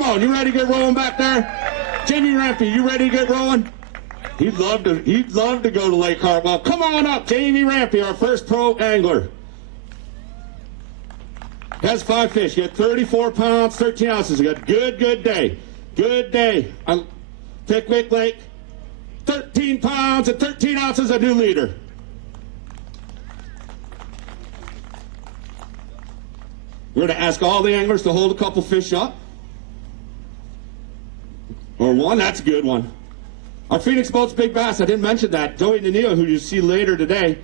Come on, you ready to get rolling back there? Jamie Rampy, you ready to get rolling? He'd love to go to Lake Hartwell. Come on up, Jamie Rampy, our first pro angler. Has 5 fish. He had 34 pounds, 13 ounces. He got a good day. Good day. Pickwick Lake, 13 pounds and 13 ounces, a new leader. We're going to ask all the anglers to hold a couple fish up. Or one, that's a good one. Our Phoenix boat's big bass, I didn't mention that. Joey Naneo, who you see later today.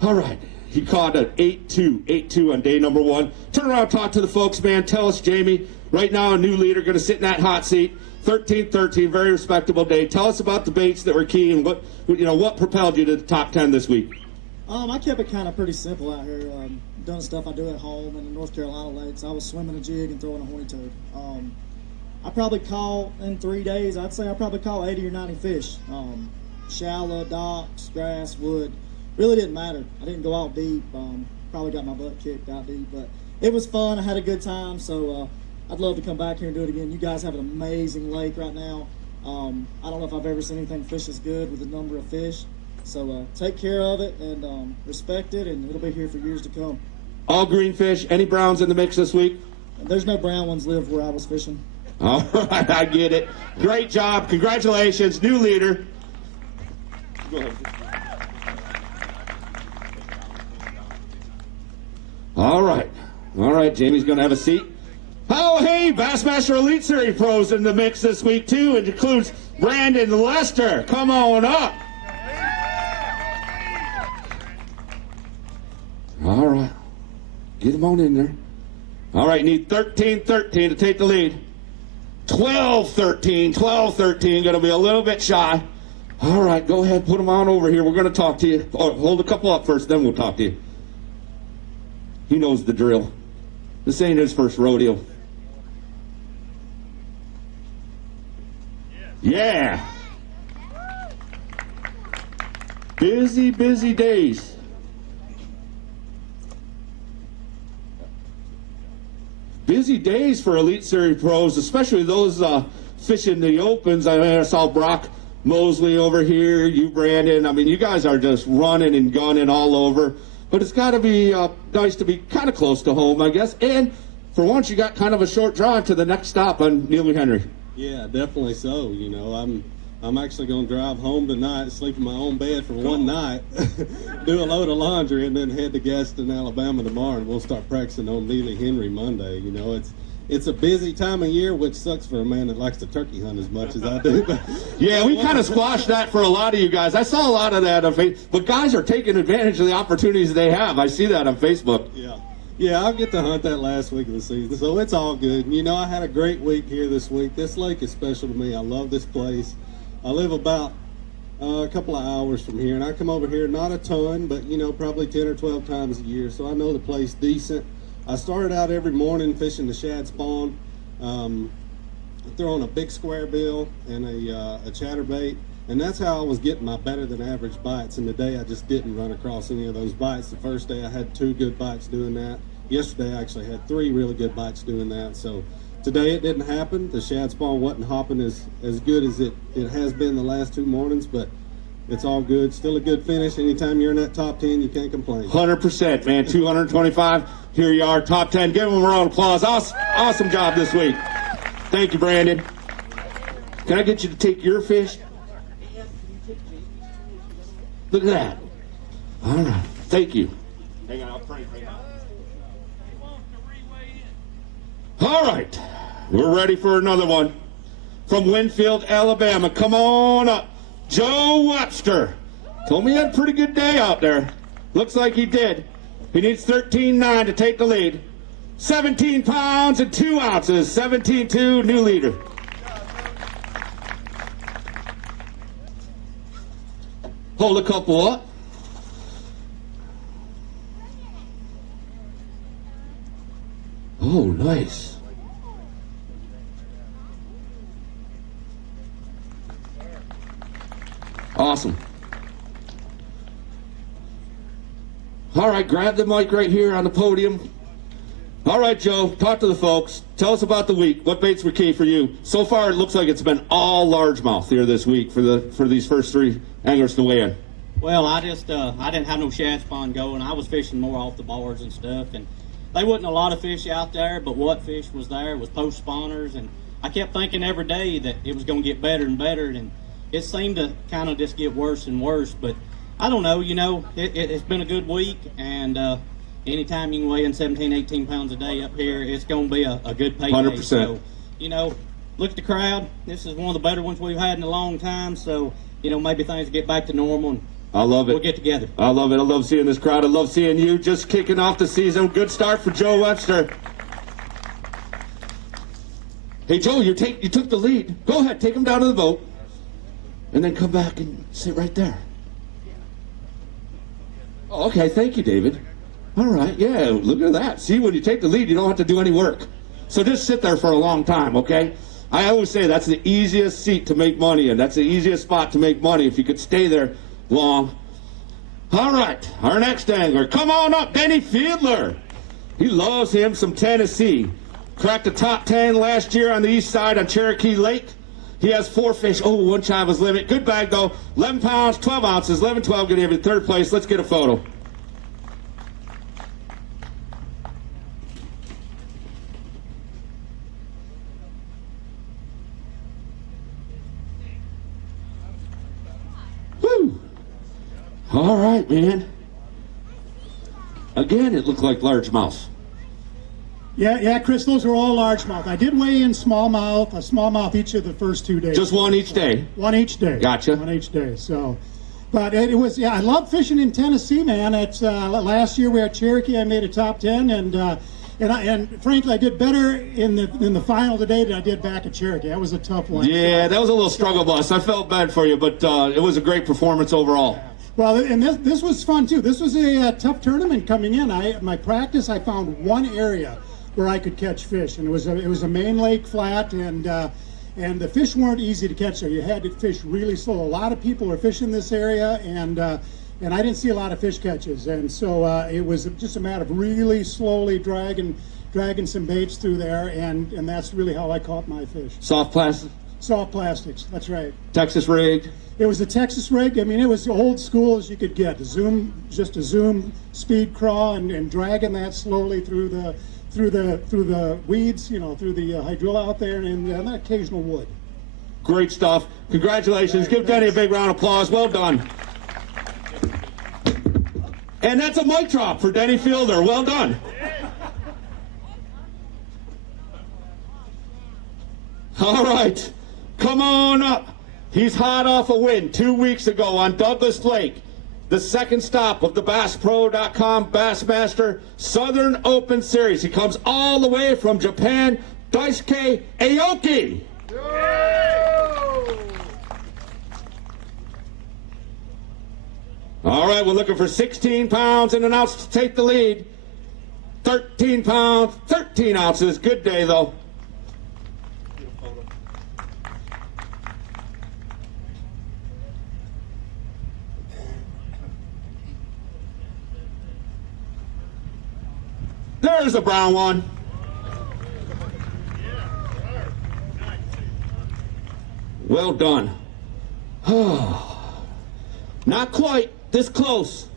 All right, he caught an 8-2 on day number 1. Turn around, talk to the folks, man. Tell us, Jamie, right now a new leader going to sit in that hot seat. 13-13, very respectable day. Tell us about the baits that were key and what propelled you to the top 10 this week. I kept it kind of pretty simple out here. Doing stuff I do at home in the North Carolina lakes. I was swimming a jig and throwing a horny toad. I probably caught in 3 days, I'd say I probably caught 80 or 90 fish. Shallow, docks, grass, wood. Really didn't matter. I didn't go out deep. Probably got my butt kicked out deep, but it was fun. I had a good time, so I'd love to come back here and do it again. You guys have an amazing lake right now. I don't know if I've ever seen anything fish as good with the number of fish. So take care of it and respect it, and it'll be here for years to come. All green fish. Any browns in the mix this week? There's no brown ones live where I was fishing. All right, I get it. Great job. Congratulations. New leader. Go ahead. All right, Jamie's going to have a seat. Oh, hey, Bassmaster Elite Series pros in the mix this week, too. It includes Brandon Lester. Come on up. All right. Get him on in there. All right, need 13-13 to take the lead. 12-13, going to be a little bit shy. All right, go ahead, put him on over here. We're going to talk to you. Oh, hold a couple up first, then we'll talk to you. He knows the drill. This ain't his first rodeo. Yeah. Busy days. Busy days for Elite Series pros, especially those fishing the opens. I saw Brock Mosley over here, you, Brandon. I mean, you guys are just running and gunning all over. But it's got to be nice to be kind of close to home, I guess. And for once, you got kind of a short drive to the next stop on Neely Henry. Yeah, definitely so. You know, I'm actually going to drive home tonight, sleep in my own bed for one night, do a load of laundry, and then head to Gaston, Alabama tomorrow, and we'll start practicing on Neely Henry Monday. You know, it's a busy time of year, which sucks for a man that likes to turkey hunt as much as I do. But yeah, we kind of squashed that for a lot of you guys. I saw a lot of that on Facebook, but guys are taking advantage of the opportunities they have. I see that on Facebook. Yeah, I'll get to hunt that last week of the season, so it's all good. And, you know, I had a great week here this week. This lake is special to me. I love this place. I live about a couple of hours from here, and I come over here not a ton, but, you know, probably 10 or 12 times a year, so I know the place decent. I started out every morning fishing the shad spawn, throwing a big square bill and a chatterbait, and that's how I was getting my better than average bites. And today I just didn't run across any of those bites. The first day I had 2 good bites doing that. Yesterday I actually had 3 really good bites doing that. So today it didn't happen. The shad spawn wasn't hopping as good as it has been the last 2 mornings, but it's all good. Still a good finish. Anytime you're in that top 10, you can't complain. 100%, man. 225. Here you are, top 10. Give them a round of applause. Awesome job this week. Thank you, Brandon. Can I get you to take your fish? Look at that. All right. Thank you. Hang on, I'll pray right now. All right. We're ready for another one. From Winfield, Alabama. Come on up. Joe Webster. Told me he had a pretty good day out there. Looks like he did. He needs 13-9 to take the lead. 17 pounds and 2 ounces. 17-2, new leader. Hold a couple up. Oh, nice. Awesome. All right, grab the mic right here on the podium. All right, Joe, talk to the folks. Tell us about the week. What baits were key for you? So far, it looks like it's been all largemouth here this week for these first 3 anglers to weigh in. Well, I just I didn't have no shad spawn going. I was fishing more off the bars and stuff, and there wasn't a lot of fish out there, but what fish was there was post spawners, and I kept thinking every day that it was going to get better and better, and it seemed to kind of just get worse and worse. But I don't know, it's been a good week, and anytime you can weigh in 17, 18 pounds a day up here, it's going to be a good payday. 100%. So, look at the crowd. This is one of the better ones we've had in a long time, so, maybe things get back to normal, and I love it. we'll get together. I love it. I love seeing this crowd. I love seeing you just kicking off the season. Good start for Joe Webster. Hey, Joe, you took the lead. Go ahead, take him down to the boat, and then come back and sit right there. Oh, okay, thank you, David. All right, yeah, look at that. See, when you take the lead, you don't have to do any work. So just sit there for a long time, okay? I always say that's the easiest seat to make money in. That's the easiest spot to make money if you could stay there long. All right, our next angler. Come on up, Denny Fiedler. He loves him some Tennessee. Cracked the top 10 last year on the east side on Cherokee Lake. He has 4 fish. Oh, one shy of his limit. Good bag, though. 11 pounds, 12 ounces. 11-12, going to give you 3rd place. Let's get a photo. Woo! All right, man. Again, it looked like largemouth. Yeah, Chris, those are all largemouth. I did weigh in a smallmouth each of the first 2 days. Just one each day? One each day. Gotcha. One each day, so. But it was, I love fishing in Tennessee, man. It's last year we were at Cherokee, I made a top 10, and frankly, I did better in the final today than I did back at Cherokee. That was a tough one. Yeah, that was a little struggle bus. I felt bad for you, but it was a great performance overall. Well, and this was fun, too. This was a tough tournament coming in. My practice, I found one area where I could catch fish, and it was a main lake flat, and the fish weren't easy to catch there. You had to fish really slow. A lot of people were fishing this area, and I didn't see a lot of fish catches, and so it was just a matter of really slowly dragging some baits through there, and that's really how I caught my fish. Soft plastic? Soft plastics, that's right. Texas rigged? It was a Texas rig. I mean, it was old school as you could get. Just a zoom speed crawl and dragging that slowly through the weeds, through the hydrilla out there, and that occasional wood. Great stuff. Congratulations. Give Denny a big round of applause. Well done. And that's a mic drop for Denny Fielder. Well done. All right. Come on up. He's hot off a win 2 weeks ago on Douglas Lake. The second stop of the BassPro.com Bassmaster Southern Open Series. He comes all the way from Japan, Daisuke Aoki. All right, we're looking for 16 pounds and an ounce to take the lead. 13 pounds, 13 ounces. Good day, though. There's a brown one. Well done. Not quite. This close.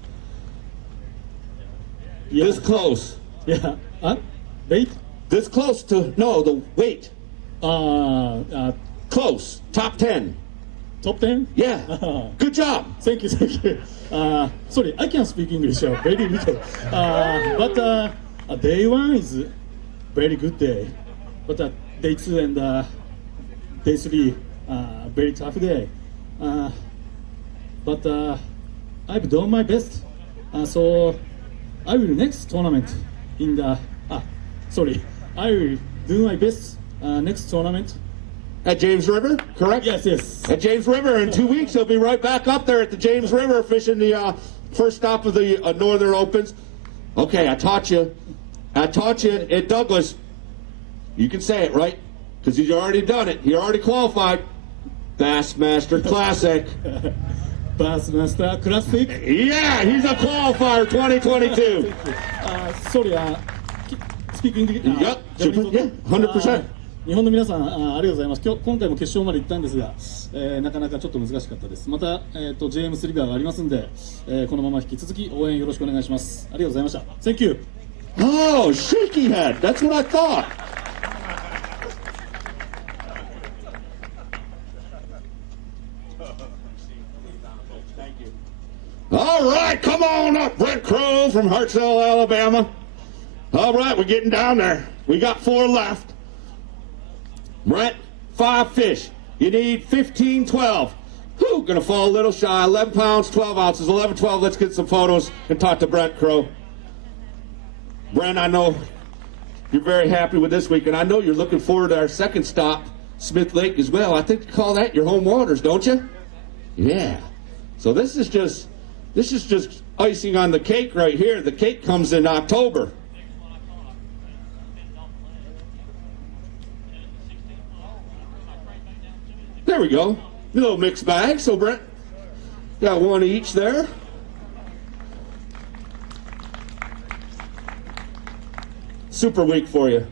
Yeah. This close. Yeah. Bait? This close to, no, the weight. Close. Top 10. Top 10? Yeah. Good job. Thank you. Sorry, I can't speak English very little. But day 1 is very good day. But day 2 and day 3, very tough day. But I've done my best. So I will next tournament in the, I will do my best next tournament. At James River, correct? Yes. At James River, in 2 weeks, he'll be right back up there at the James River fishing the first stop of the Northern Opens. Okay, I taught you at Douglas. You can say it, right? Because he's already done it. He already qualified. Bassmaster Classic. Bassmaster Classic? Yeah, he's a qualifier 2022. Sorry, speak English? Yep, yeah, 100%. 日本の皆さん、ありがとうございます。今回も決勝まで行ったんですが、なかなかちょっと難しかったです。また、ジェームスリバーがありますんで、このまま引き続き応援よろしくお願いします。ありがとうございました。Thank you. Oh, shaky head. That's what I thought. All right, come on up, Brent Crow from Hartselle, Alabama. All right, we're getting down there. We got 4 left. Brent, 5 fish. You need 15, 12. Whew, gonna fall a little shy. 11 pounds, 12 ounces. 11, 12. Let's get some photos and talk to Brent Crow. Brent, I know you're very happy with this week, and I know you're looking forward to our second stop, Smith Lake, as well. I think you call that your home waters, don't you? Yeah. So this is just icing on the cake right here. The cake comes in October. There we go. A little mixed bag. So Brent, got 1 each there. Super week for you.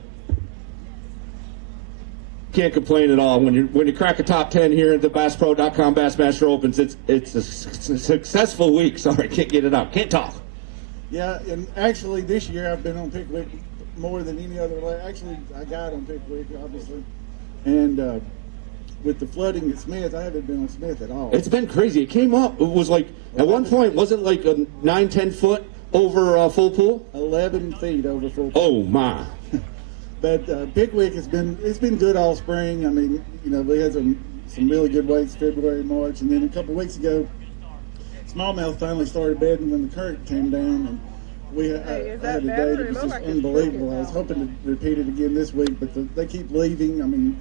Can't complain at all. When you crack a top 10 here at the BassPro.com Bassmaster Opens, it's a successful week. Sorry, can't get it out. Can't talk. Yeah, and actually this year I've been on Pickwick more than any other lake. Actually, I got on Pickwick, obviously. And with the flooding at Smith, I haven't been on Smith at all. It's been crazy. It came up. It was like, at one point, was it like a 9-10 foot over full pool? 11 feet over full pool. Oh, my. But Pickwick it's been good all spring. I mean, you know, we had some really good weights February, March, and then a couple weeks ago, smallmouth finally started bedding when the current came down, and I had a day that was just unbelievable. I was hoping to repeat it again this week, but they keep leaving. I mean,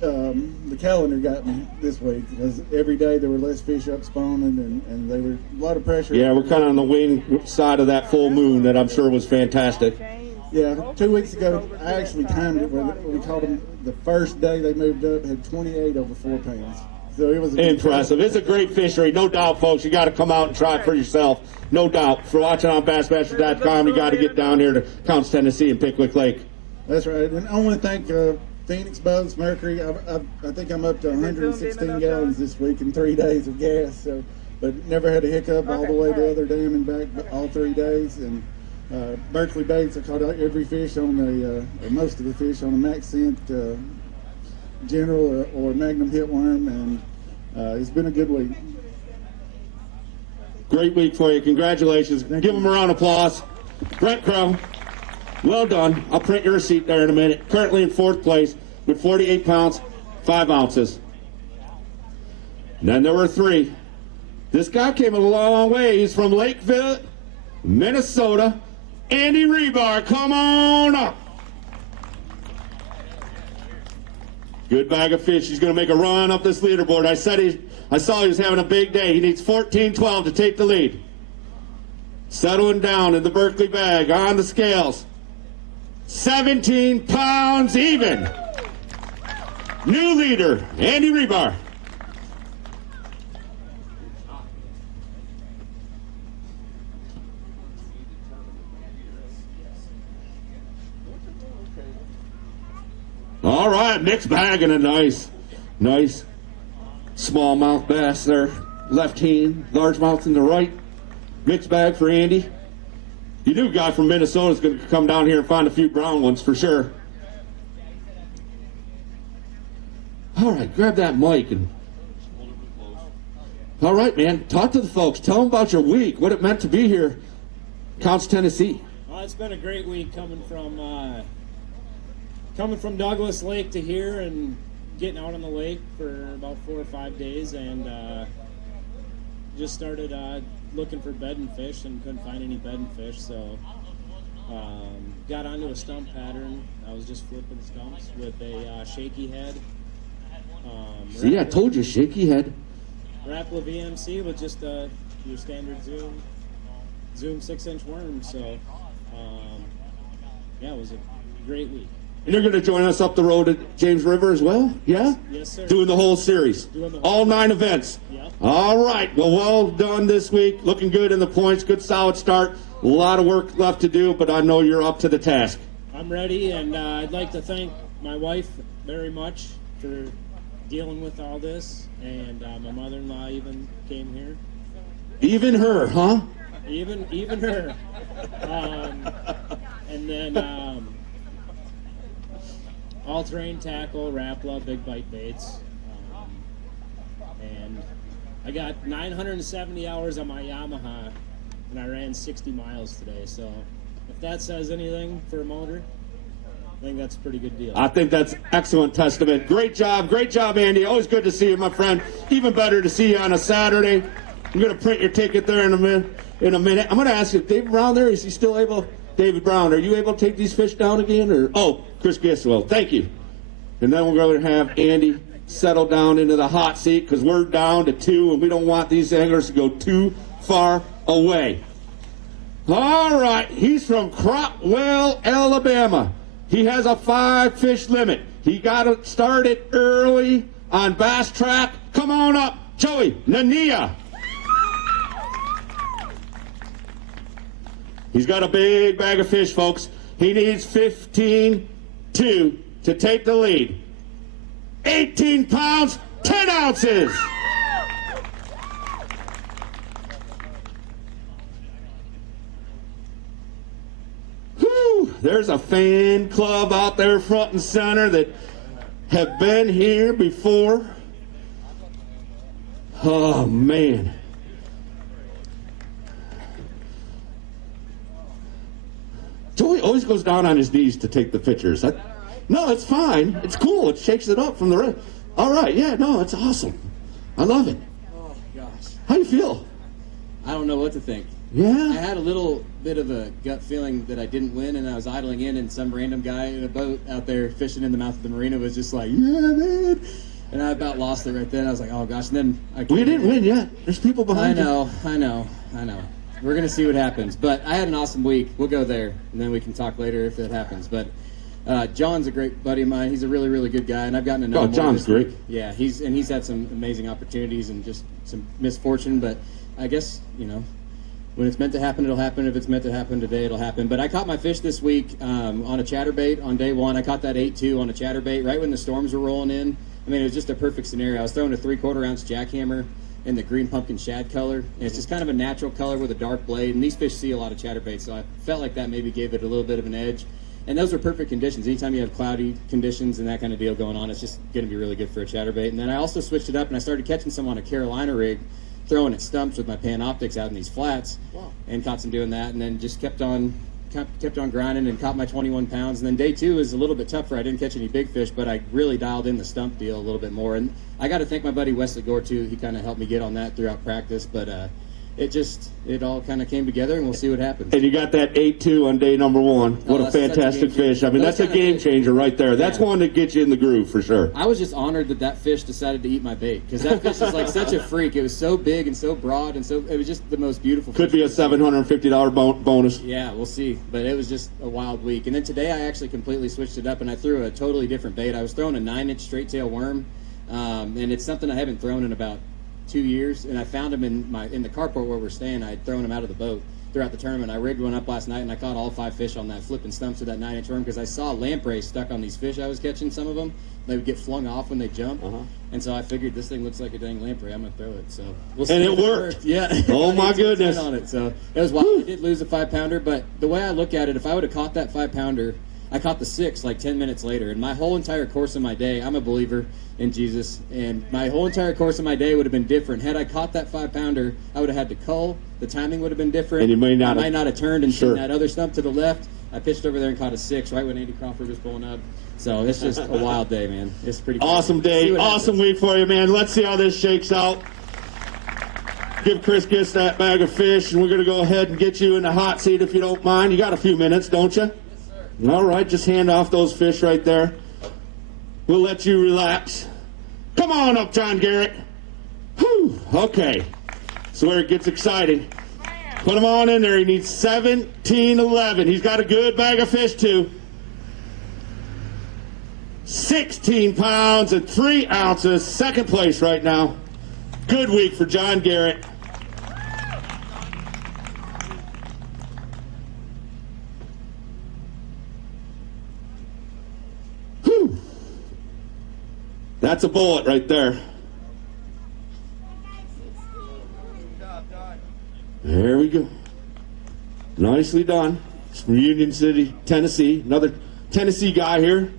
the calendar got me this week because every day there were less fish up spawning, and they were a lot of pressure. Yeah, we're kind of on the wing side of that full moon that I'm sure was fantastic. Yeah, 2 weeks ago, I actually timed it where we caught them the first day they moved up, had 28 over 4 pounds. So it was impressive. It's a great fishery, no doubt, folks. You got to come out and try it for yourself, no doubt. For watching on Bassmaster.com, you got to get down here to Counce, Tennessee, and Pickwick Lake. That's right. And I want to thank Phoenix Boats, Mercury. I think I'm up to 116 gallons this week in 3 days of gas. So, but never had a hiccup all the way to the other dam and back all 3 days. And Berkeley Baits, I caught every fish on or most of the fish on a Max Scent General or Magnum Hitworm, and it's been a good week. Great week for you. Congratulations. Give them a round of applause. Brent Crow, well done. I'll print your receipt there in a minute. Currently in 4th place with 48 pounds, 5 ounces. And then there were 3. This guy came a long way. He's from Lakeville, Minnesota. Andy Rebar, come on up. Good bag of fish. He's going to make a run up this leaderboard. I saw he was having a big day. He needs 14-12 to take the lead. Settling down in the Berkeley bag on the scales. 17 pounds even. New leader, Andy Rebar. All right, mixed bag and a nice smallmouth bass there. Left hand, largemouth in the right. Mixed bag for Andy. You knew a guy from Minnesota is going to come down here and find a few brown ones for sure. All right, grab that mic and. All right, man, talk to the folks. Tell them about your week, what it meant to be here, Counce, Tennessee. Well, it's been a great week coming from Douglas Lake to here and getting out on the lake for about 4 or 5 days, and just started looking for bedding fish and couldn't find any bedding fish, so got onto a stump pattern. I was just flipping stumps with a shaky head. See, I told you, shaky head. Rapala VMC with just your standard Zoom 6-inch worm, so yeah, it was a great week. And you're going to join us up the road at James River as well? Yeah? Yes, sir. Doing the whole series. All 9 events. Yep. All right. Well done this week. Looking good in the points. Good solid start. A lot of work left to do, but I know you're up to the task. I'm ready, and I'd like to thank my wife very much for dealing with all this, and my mother-in-law even came here. Even her, huh? Even her. And then all-terrain tackle, Rapala, big bite baits. And I got 970 hours on my Yamaha, and I ran 60 miles today. So if that says anything for a motor, I think that's a pretty good deal. I think that's excellent testament. Great job, Andy. Always good to see you, my friend. Even better to see you on a Saturday. I'm going to print your ticket there in a minute. I'm going to ask you, David Brown there, is he still able? David Brown, are you able to take these fish down again? Or Chris Giswell, thank you. And then we're going to have Andy settle down into the hot seat because we're down to 2, and we don't want these anglers to go too far away. All right, he's from Cropwell, Alabama. He has a 5-fish limit. He got it started early on Bass Trap. Come on up, Joey Nania. He's got a big bag of fish, folks. He needs 15-2 to take the lead. 18 pounds, 10 ounces. Whew, there's a fan club out there front and center that have been here before. Oh, man. Joey always goes down on his knees to take the pictures. No, it's fine. It's cool. It shakes it up from the rest. All right. Yeah, no, it's awesome. I love it. Oh, gosh. How do you feel? I don't know what to think. Yeah? I had a little bit of a gut feeling that I didn't win, and I was idling in, and some random guy in a boat out there fishing in the mouth of the marina was just like, yeah, man. And I about lost it right then. I was like, oh, gosh. And then We didn't win yet. There's people behind you. I know. We're going to see what happens. But I had an awesome week. We'll go there, and then we can talk later if it happens. But John's a great buddy of mine. He's a really, really good guy, and I've gotten to know him. John's great. Yeah, he's had some amazing opportunities and just some misfortune. But I guess, when it's meant to happen, it'll happen. If it's meant to happen today, it'll happen. But I caught my fish this week on a chatterbait on day 1. I caught that 8-2 on a chatterbait right when the storms were rolling in. I mean, it was just a perfect scenario. I was throwing a 3/4 ounce jackhammer in the green pumpkin shad color. And it's just kind of a natural color with a dark blade. And these fish see a lot of chatterbaits, so I felt like that maybe gave it a little bit of an edge. And those are perfect conditions. Anytime you have cloudy conditions and that kind of deal going on, it's just going to be really good for a chatterbait. And then I also switched it up, and I started catching some on a Carolina rig, throwing at stumps with my Panoptics out in these flats. Wow. And caught some doing that, and then just kept on grinding and caught my 21 pounds. And then day 2 is a little bit tougher. I didn't catch any big fish, but I really dialed in the stump deal a little bit more. And I got to thank my buddy Wesley Gore, too. He kind of helped me get on that throughout practice. But it all kind of came together, and we'll see what happens. And you got that 8-2 on day number 1. What a fantastic fish. I mean, that's a game changer right there. That's one that gets you in the groove for sure. I was just honored that fish decided to eat my bait, because that fish is like such a freak. It was so big and so broad, and it was just the most beautiful fish. Could be a $750 bonus. Yeah, we'll see. But it was just a wild week. And then today I actually completely switched it up, and I threw a totally different bait. I was throwing a 9-inch straight tail worm, and it's something I haven't thrown in about 2 years, and I found him in the carport where we're staying. I had thrown him out of the boat throughout the tournament. I rigged one up last night, and I caught all 5 fish on that flipping stumps with that 9-inch worm, because I saw lamprey stuck on these fish I was catching. Some of them, they would get flung off when they jump, and so I figured this thing looks like a dang lamprey. I'm gonna throw it. So we'll see. And it worked. Yeah. Oh my goodness. On it. So it was wild. I did lose a 5-pounder, but the way I look at it, if I would have caught that 5-pounder, I caught the 6 like 10 minutes later, and my whole entire course of my day, I'm a believer in Jesus, and my whole entire course of my day would have been different. Had I caught that 5-pounder, I would have had to cull. The timing would have been different. And you might not have turned and seen that other stump to the left. I pitched over there and caught a 6 right when Andy Crawford was pulling up. So it's just a wild day, man. It's pretty cool. Awesome day. Awesome week for you, man. Let's see how this shakes out. Give Chris Giss that bag of fish, and we're going to go ahead and get you in the hot seat if you don't mind. You got a few minutes, don't you? Yes, sir. All right, just hand off those fish right there. We'll let you relax. Come on up, John Garrett. Whew, okay. So where it gets exciting. Put him on in there. He needs 17-11. He's got a good bag of fish, too. 16 pounds and 3 ounces. Second place right now. Good week for John Garrett. That's a bullet right there. There we go. Nicely done. It's from Union City, Tennessee. Another Tennessee guy here.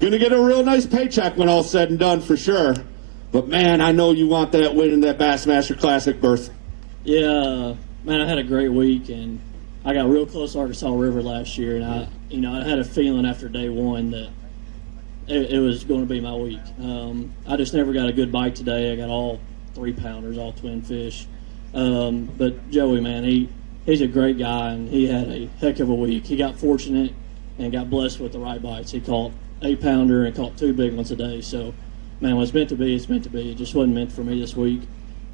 Gonna get a real nice paycheck when all's said and done for sure. But man, I know you want that win in that Bassmaster Classic berth. Yeah, man, I had a great week, and I got real close to Arkansas River last year, and I had a feeling after day one that it was going to be my week. I just never got a good bite today. I got all 3-pounders, all twin fish. But Joey, man, he's a great guy, and he had a heck of a week. He got fortunate and got blessed with the right bites. He caught 8-pounder and caught 2 big ones a day. So, man, what's meant to be, it's meant to be. It just wasn't meant for me this week.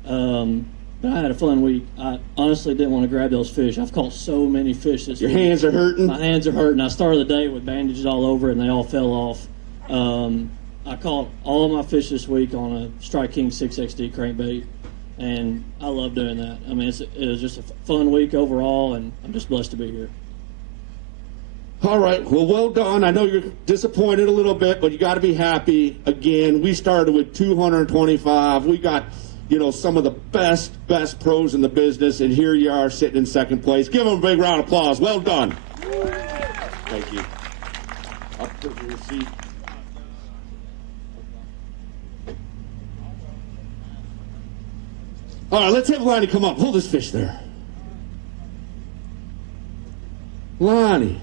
But I had a fun week. I honestly didn't want to grab those fish. I've caught so many fish this week. Your hands are hurting? My hands are hurting. I started the day with bandages all over, and they all fell off. I caught all of my fish this week on a Strike King 6XD crankbait, and I love doing that. I mean, it was just a fun week overall, and I'm just blessed to be here. All right, well done. I know you're disappointed a little bit, but you got to be happy. Again, we started with 225. We got, some of the best pros in the business, and here you are sitting in second place. Give them a big round of applause. Well done. Thank you. I'll put your receipt. All right, let's have Lonnie come up. Hold this fish there. Lonnie.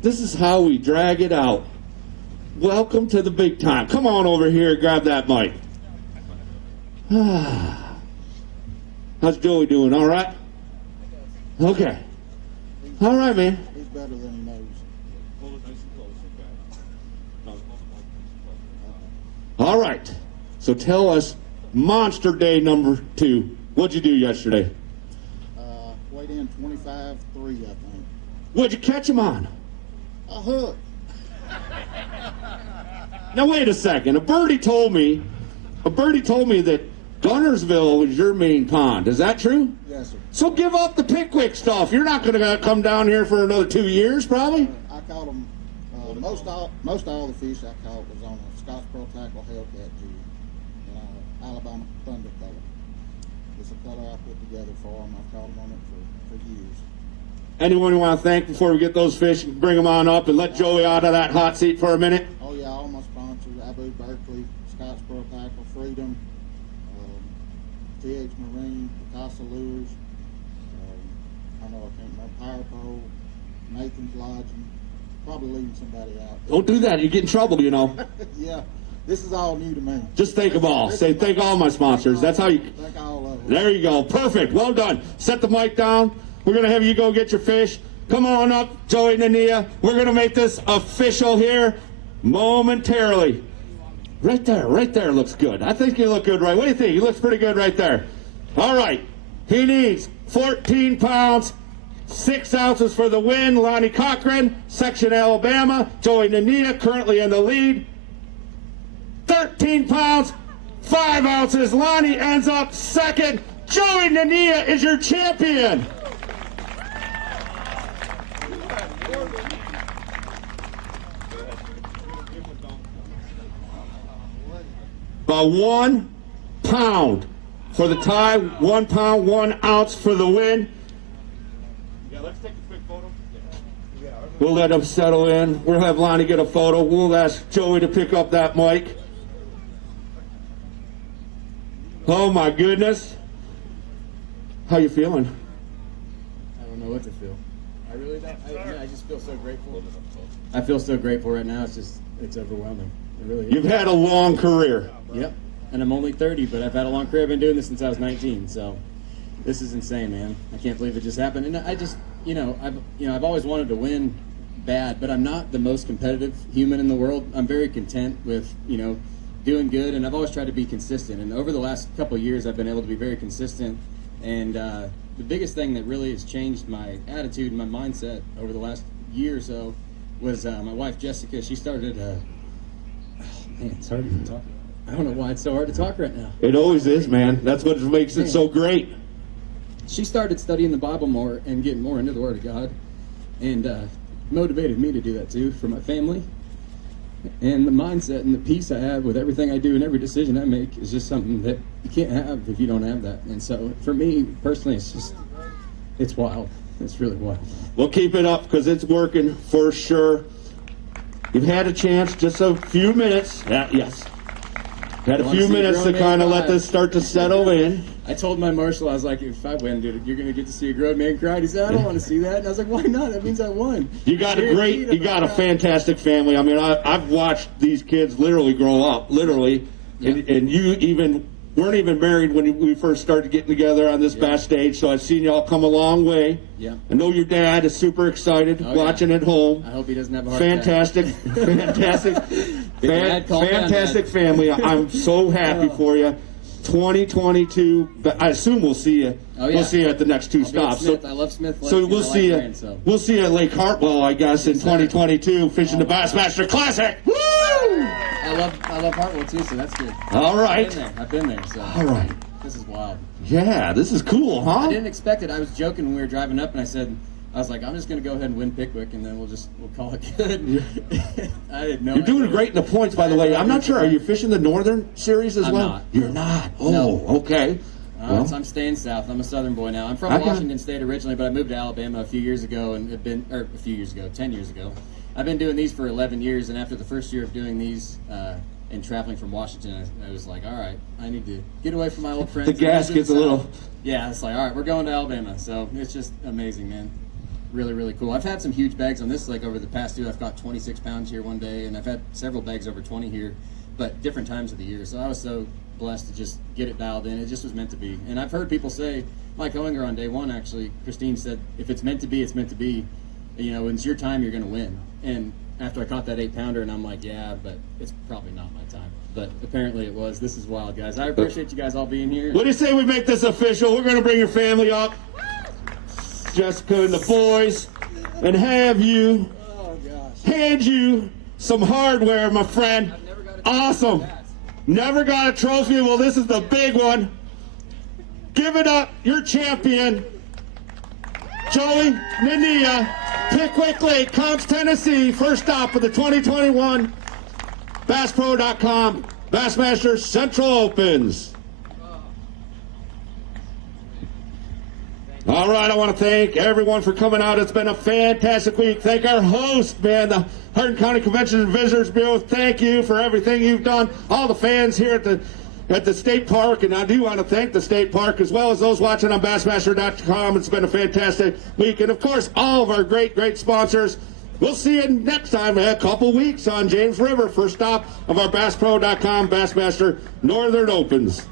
This is how we drag it out. Welcome to the big time. Come on over here, grab that mic. How's Joey doing? All right? Okay. All right, man. He's better than he knows. All right. So tell us, Monster Day number 2. What'd you do yesterday? Weighed in 25.3, I think. What'd you catch him on? A hook. Now wait a second. A birdie told me that Gunnersville was your main pond. Is that true? Yes, sir. So give up the Pickwick stuff. You're not going to come down here for another 2 years, probably. I caught them. Most all the fish I caught was on a Scotch Pearl Tackle Hellcat jig, Alabama Thunder color. It's a color I put together for them. I've caught them on it for years. Anyone you want to thank before we get those fish? Bring them on up and let Joey out of that hot seat for a minute. Oh yeah, all my sponsors: Abu Berkeley, Scotch Pearl Tackle, Freedom, TH Marine, Picasso Lures. I can't remember. Power Pole, Nathan's Lodging. Probably leaving somebody out. Don't do that. You get in trouble, Yeah, this is all new to me. Just thank them all. Say thank all my sponsors. That's how you. Thank all of them. There you go. Perfect. Well done. Set the mic down. We're going to have you go get your fish. Come on up, Joey Nania. We're going to make this official here momentarily. Right there looks good. I think you look good, right? What do you think? He looks pretty good right there. All right. He needs 14 pounds, 6 ounces for the win. Lonnie Cochran, Section Alabama. Joey Nania currently in the lead. 13 pounds, 5 ounces. Lonnie ends up second. Joey Nania is your champion. By 1 pound for the tie, 1 pound, 1 ounce for the win. Yeah, let's take a quick photo. We'll let them settle in. We'll have Lonnie get a photo. We'll ask Joey to pick up that mic. Oh my goodness. How you feeling? I don't know what to feel. I really don't. I just feel so grateful. I feel so grateful right now. It's overwhelming. It really is. You've had a long career. Yep. And I'm only 30, but I've had a long career. I've been doing this since I was 19. So this is insane, man. I can't believe it just happened. And I just, I've always wanted to win bad, but I'm not the most competitive human in the world. I'm very content with, doing good, and I've always tried to be consistent. And over the last couple of years, I've been able to be very consistent. And the biggest thing that really has changed my attitude and my mindset over the last year or so was my wife, Jessica. She started, it's hard to talk. I don't know why it's so hard to talk right now. It always is, man. That's what makes it so great. She started studying the Bible more and getting more into the Word of God. And motivated me to do that too for my family. And the mindset and the peace I have with everything I do and every decision I make is just something that you can't have if you don't have that. And so for me personally, it's wild. It's really wild. We'll keep it up because it's working for sure. You've had a chance, just a few minutes. Yes. Had a few minutes to kind of let this start to settle in. I told my marshal, I was like, if I win, dude, you're going to get to see a grown man cry. He said, I don't want to see that. And I was like, why not? That means I won. You got a fantastic family. I mean, I've watched these kids literally grow up, literally. Yeah. And you weren't even married when we first started getting together on this Bass stage, so I've seen y'all come a long way. Yeah. I know your dad is super excited watching at home. I hope he doesn't have a heart fantastic family. I'm so happy for you. 2022, I assume we'll see you. Oh, yeah. We'll see you at the next two stops. I love Smith Lake. So we'll see you. We'll see you at Lake Hartwell, I guess, in 2022, fishing the Bassmaster Classic. Woo! I love Hartwell too, so that's good. All right. I've been there. So. All right. This is wild. Yeah, this is cool, huh? I didn't expect it. I was joking when we were driving up, and I was like, I'm just going to go ahead and win Pickwick, and then we'll call it good. I had no You're doing idea. great in the points, by the way. I'm not sure. Are you fishing the Northern Series as well? Not. You're not. Oh, No. okay. So I'm staying south. I'm a Southern boy now. I'm from Washington State originally, but I moved to Alabama a few years ago, 10 years ago. I've been doing these for 11 years, and after the first year of doing these and traveling from Washington, I was like, all right, I need to get away from my old friends. The gas gets a little... Yeah, it's like, all right, we're going to Alabama. So it's just amazing, man. Really, really cool. I've had some huge bags on this lake over the past 2. I've caught 26 pounds here one day, and I've had several bags over 20 here, but different times of the year. So I was so blessed to just get it dialed in. It just was meant to be. And I've heard people say, Mike Owinger on day one, actually, Christine said, if it's meant to be, it's meant to be. You know, when it's your time, you're going to win. And after I caught that 8-pounder, and I'm like, yeah, but it's probably not my time. But apparently it was. This is wild, guys. I appreciate you guys all being here. What do you say we make this official? We're going to bring your family up, Jessica and the boys, and hand you some hardware, my friend. Awesome. Never got a trophy. Well, this is the big one. Give it up, your champion, Joey Nania, Pickwick Lake, Counce, Tennessee. First stop of the 2021 BassPro.com Bassmaster Central Opens. All right, I want to thank everyone for coming out. It's been a fantastic week. Thank our host, man, the Hardin County Convention and Visitors Bureau. Thank you for everything you've done. All the fans here at the state park, and I do want to thank the state park as well as those watching on Bassmaster.com. It's been a fantastic week, and of course, all of our great sponsors. We'll see you next time in a couple weeks on James River. First stop of our BassPro.com Bassmaster Northern Opens.